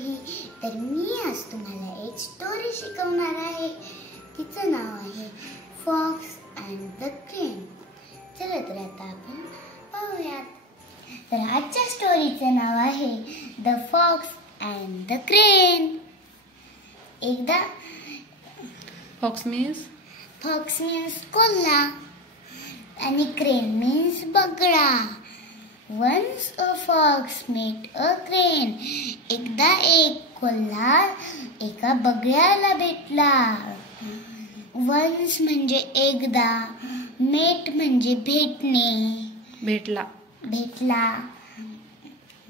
रुही. तर मी आज तुम्हाला एक स्टोरी शिकवणार आहे. तिचं नाव आहे फॉक्स अँड द क्रेन. चला तर आता आपण पाहूयात. तर आजच्या स्टोरीचं नाव आहे the fox and the crane. एकदा फॉक्स मीन्स कोल्हा आणि क्रेन मीन्स बगळा. Once a fox met a crane. एकदा एक कोल्हा एका बगळ्याला भेटला. Once म्हणजे एकदा, मेट म्हणजे भेटणे, भेटला.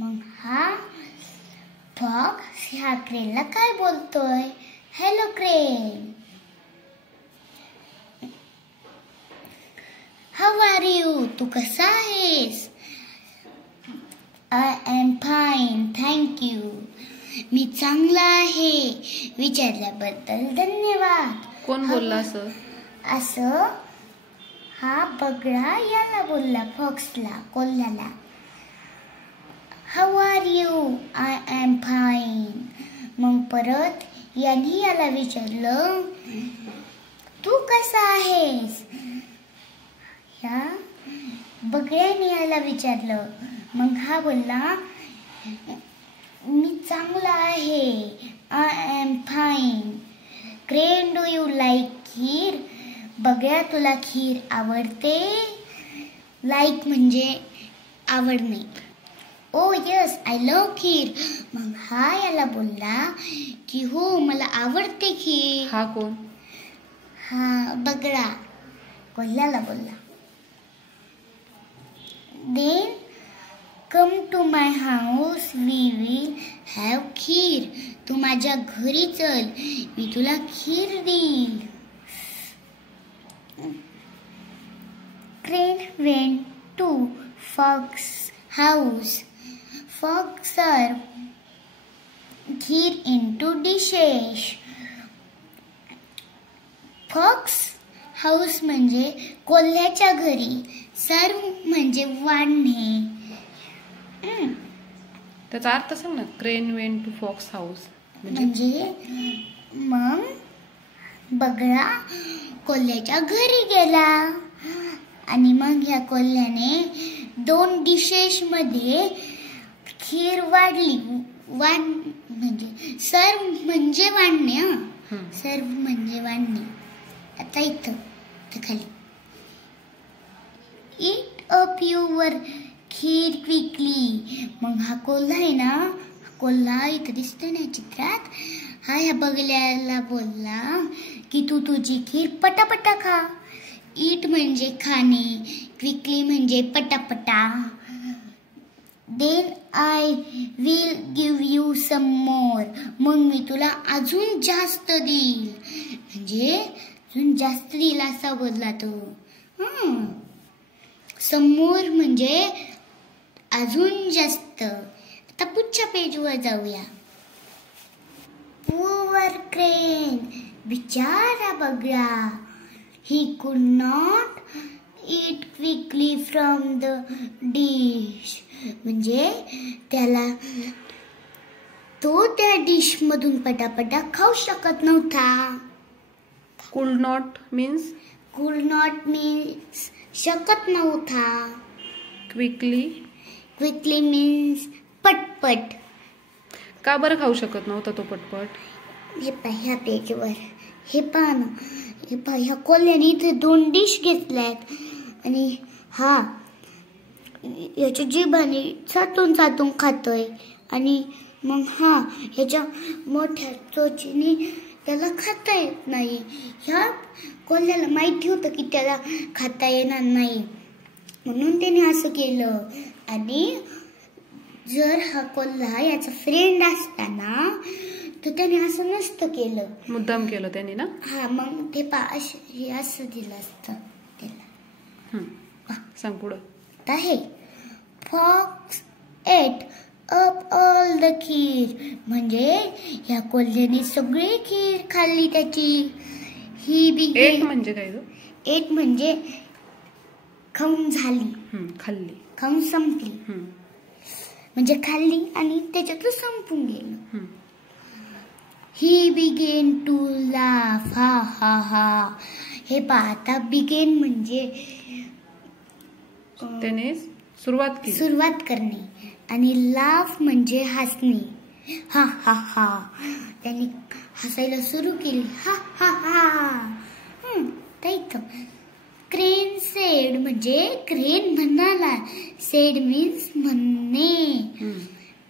मग हा फॉक्स ह्या क्रेनला काय बोलतोय? Hello crane, how are you? तू कसा आहेस? I am fine, thank you. मी चांगला आहे. विचारल्याबद्दल धन्यवाद. कोण बोलला असं हा बगळा याला बोलला, फॉक्सला, कोल्ह्याला. How are you? I am fine. मग परत यांनी याला विचारलं, तू कसा आहेस? या बगळ्याने याला विचारलं. मग हा बोलला, मी चांगला आहे. I am fine. Crane, do you like kheer? बगळ्या, तुला खीर आवडते? लाईक म्हणजे आवडणे. Oh yes, I love kheer. मग हा याला बोलला की हो, मला आवडते खीर. हा कोण? हा बगळा कोल्ह्याला बोलला. Then come to my house, we will have खीर. तू माझ्या घरी चल, मी तुला खीर देईल. Crane went to Fox's house. Fox served kheer into dishes. Fox house म्हणजे कोल्ह्याच्या घरी, सर्व म्हणजे वाढणे. त्याचा अर्थ सांग ना. Crane went to fox house म्हणजे मग बगळा कोल्ह्याच्या घरी गेला आणि मग या कोल्ह्याने 2 डिशेस मध्ये खीर वाढली. म्हणजे सर्व म्हणजे वाढणे. सर्व म्हणजे वाढणे. आता इथं खाली, ईट अप युअर खीर क्विकली. मग हा कोल्हा आहे ना, कोल्हा इथं दिसतोय ना चित्रात, हा ह्या बगल्याला बोलला की तू तुझी खीर पटापटा खा. ईट म्हणजे खाणे, क्विकली म्हणजे पटापटा. Then I will give you some more. मग मी तुला अजून जास्त देईल. म्हणजे अजून जास्त दिला असा बोलला तो. समोर म्हणजे अजून जास्त. आता पुढच्या पेजवर जाऊया. पुअर क्रेन, बिचारा बगळा. He could not eat quickly from the dish. म्हणजे तो त्या डिश मधून पटापटा खाऊ शकत नव्हता. कुड नॉट मीन्स शकत नव्हता. क्विकली मीन्स पटपट. का बरं खाऊ शकत नव्हता तो पटपट? हे ह्या पेजवर हे पहा ना. ह्या कोल्ह्याने इथे 2 डिश घेतल्यात आणि हा याच्या जिभाने चाटून खातोय. आणि मग हा ह्याच्या मोठ्या चोचीने त्याला खाता येत नाही. ह्या कोल्ह्याला माहिती होतं की त्याला खाता येणार नाही, म्हणून त्याने असं केलं. आणि जर हा कोल्हा याचा फ्रेंड असताना तर त्याने असं नसतं केलं. मुद्दाम केलं त्याने ना. हा, मग ते हे असं दिलं असतं त्याला. सांग पुढं. आहे fox ate up all the kheer. म्हणजे या कोल्ह्याने सगळी खीर खाल्ली त्याची. ही बी एट म्हणजे काय? एट म्हणजे खाऊन झाली, खाऊन संपली. म्हणजे खाल्ली आणि त्याच्यातच संपून गेलं. He began to laugh. हा हा हा. हे पहा, आता बिगेन म्हणजे त्याने सुरुवात करणे आणि लाफ म्हणजे हसणे. हा हा हा. त्यांनी हसायला सुरू केली. हा हा हा. क्रेन सेड म्हणजे क्रेन म्हणाला. सेड मीन्स म्हणणे.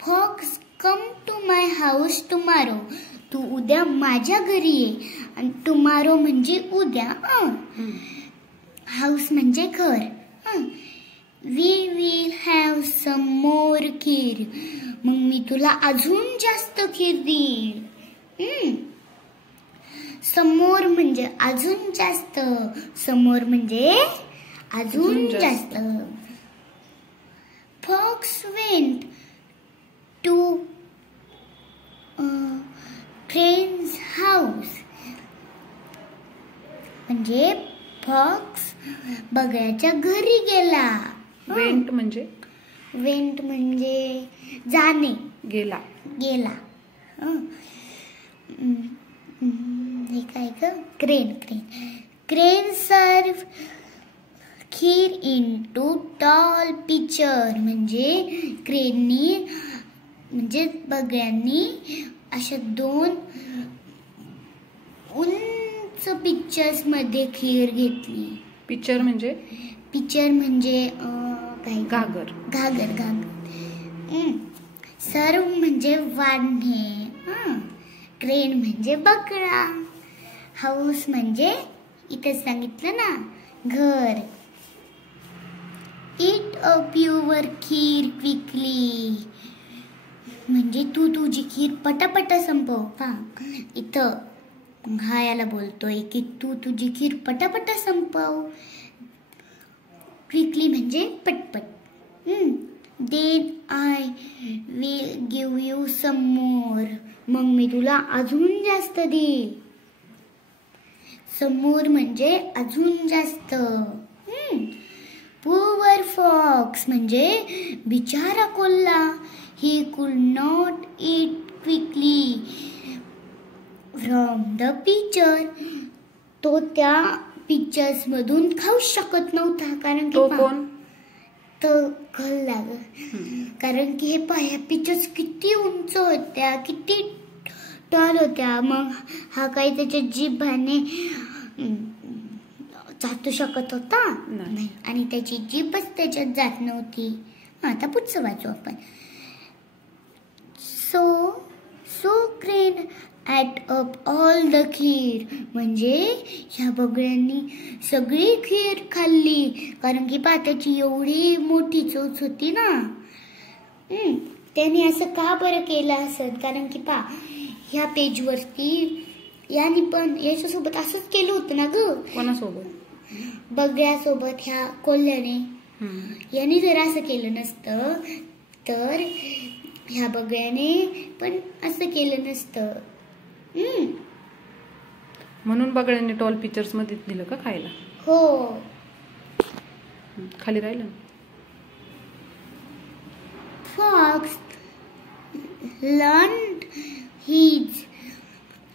Fox come to my house tomorrow. तू उद्या माझ्या घरी ये. आणि टुमारो म्हणजे उद्या. हाऊस म्हणजे घर. वी विल हॅव सम मोर खीर. मग मी तुला अजून जास्त खीर देईन. समोर म्हणजे अजून जास्त. समोर म्हणजे अजून जास्त. Fox went to cranes house. म्हणजे फॉक्स बगळ्याच्या घरी गेला. वेंट म्हणजे जाणे. गेला. हे काय ग? क्रेन. क्रेन सर्व खीर इन टू टॉल पिक्चर. म्हणजे क्रेननी म्हणजे बगळ्यांनी अशा 2 उंच पिक्चर्स मध्ये खीर घेतली. पिक्चर म्हणजे काय? घागर. सर्व म्हणजे वाढणे. क्रेन म्हणजे बकरा. हाऊस म्हणजे इथे सांगितलं ना, घर. ईट अप युअर खीर क्विकली. म्हणजे तू तुझी खीर पटापटा संपव. का इथं हा याला बोलतोय की तू तुझी खीर पटापटा संपव. क्विकली म्हणजे पटपट. Then I will give you some more. मग मी तुला अजून जास्त देईल. समोर म्हणजे अजून जास्त. पुअर फॉक्स म्हणजे बिचारा कोल्हा. ही could not eat quickly from the picture. तो त्या पिक्चर्स मधून खाऊ शकत नव्हता. कारण तो कोण? तो कोल्हा. कारण की हे ह्या पिक्चर्स किती उंच होत्या, किती टॉल होत्या. मग हा काही त्याच्या जिभाने चाटू शकत होता नाही. आणि त्याची जीभच त्याच्यात जात नव्हती. आता पुढचं वाचू आपण. So crane ate up all the kheer. म्हणजे ह्या बगळ्यांनी सगळी खीर खाल्ली. कारण की त्याची एवढी मोठी चोच होती ना. त्याने असं का बरं केलं असेल? कारण की ह्या पेजवरती याने पण याच्यासोबत असंच केलं होतं ना ग. कोणासोबत? बगळ्यासोबत. ह्या कोल्ह्याने. याने जर असं केलं नसतं तर ह्या बगळ्याने पण असं केलं नसतं. म्हणून बगळ्यांनी टॉल पिक्चर्स मध्ये दिलं का खायला? हो. खाली राहिलं. Fox learned his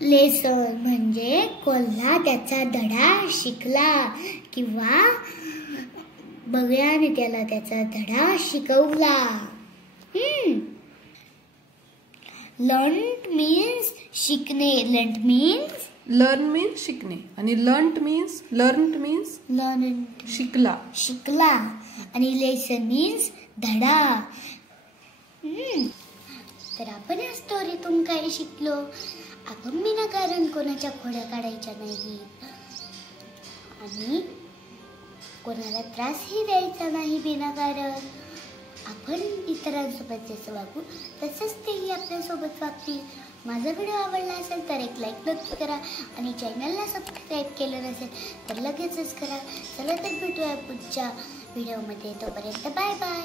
lesson. म्हणजे कोल्हा त्याचा धडा शिकला किंवा बगळ्याने त्याला त्याचा धडा शिकवला. लर्न मीन्स शिकणे. लर्न मीन्स शिकणे. आणि लर्न शिकला. आणि लेसन मीन्स धडा. तर आपण या स्टोरीतून काय शिकलो? आपण विनाकारण कोणाच्या खोड्या काढायच्या नाही आणि कोणाला त्रासही द्यायचा नाही विनाकारण. आपण इतरांसोबत जसं वागू तसंच तेही आपल्यासोबत वागतील. माझा व्हिडिओ आवडला असेल तर एक लाईक नक्की करा आणि चॅनलला सबस्क्राईब केलं नसेल तर लगेचच करा. चला तर भेटूया पुढच्या व्हिडिओमध्ये. तोपर्यंत बाय बाय.